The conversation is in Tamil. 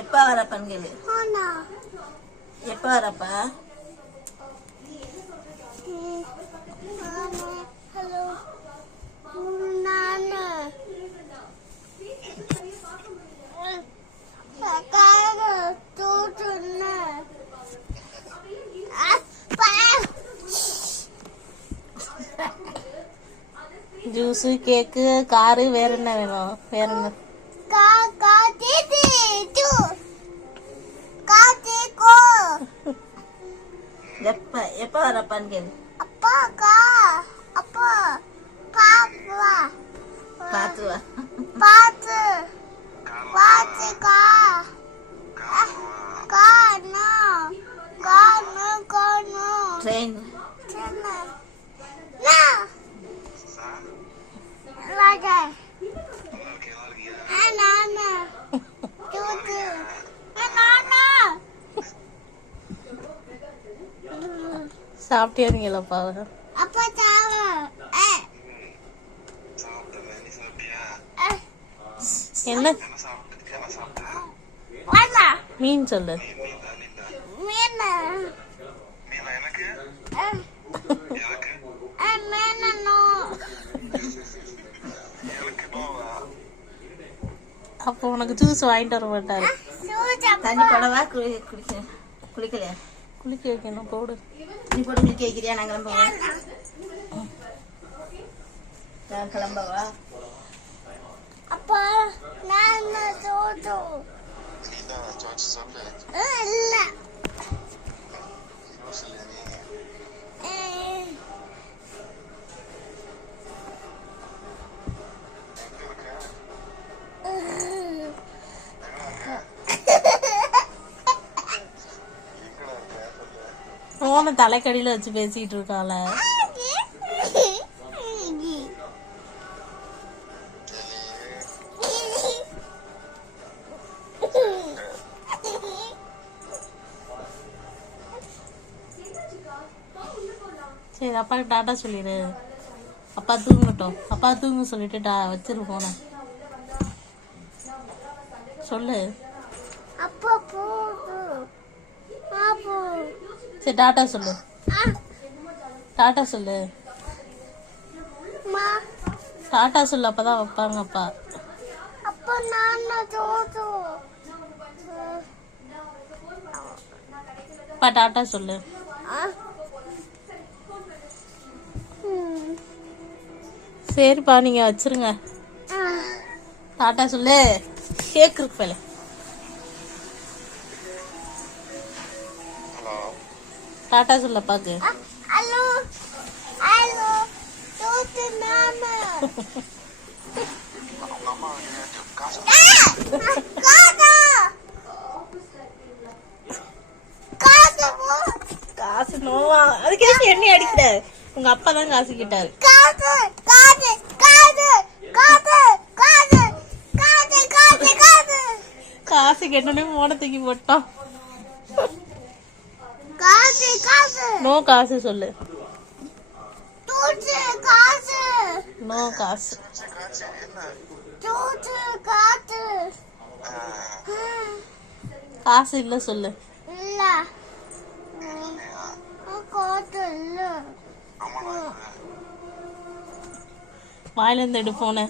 எப்ப வரப்பன்னு கேளு. எப்ப வரப்பா? ஜூஸ், கேக்கு, காரு, வேற என்ன வேணும்? வேற என்ன? எப்ப வரப்பான்னு கேளு. பாத்து வா. ட்ரெயின். சாப்பிட்டியாருங்களப்பா? என்ன மீன் சொல்லு. அப்போ உனக்கு ஜூஸ் வாங்கிட்டு வர மாட்டாரு. தண்ணி போடவா? குளிக்கலையா? குளிக்க வைக்கணும். போடு. நீ போட்டு குளிக்க வைக்கிறியா? நான் கிளம்பவா? நான் கிளம்பவா? அப்பா நான் இல்ல போன தலைக்கடியில வச்சு பேசிட்டு இருக்காள. சரி, அப்பாக்கு டாட்டா சொல்லிடு. அப்பா தூங்கட்டும். அப்பா தூங்க சொல்லிட்டு வச்சிரு போன. சொல்லு. சரி, டாட்டா சொல்லு. டாட்டா சொல்லு. டாட்டா சொல்லு. அப்பதான் வைப்பாங்க அப்பா. அப்பா டாட்டா சொல்லு. சரிப்பா, நீங்க வச்சிருங்க. டாட்டா சொல்லு. கேக் இருக்கு. டாட்டா சொல்ல பாக்கு. காசு நோவா? அதுக்கு எண்ணி அடிக்கிற? உங்க அப்பா தான் காசு கேட்டாரு. காசு கேட்டோடனே மோட தூக்கி போட்டோம். நோ காசு சொல்லு. நோ காசு. காசு இல்ல சொல்லு. வாயில இருந்து எடு போன.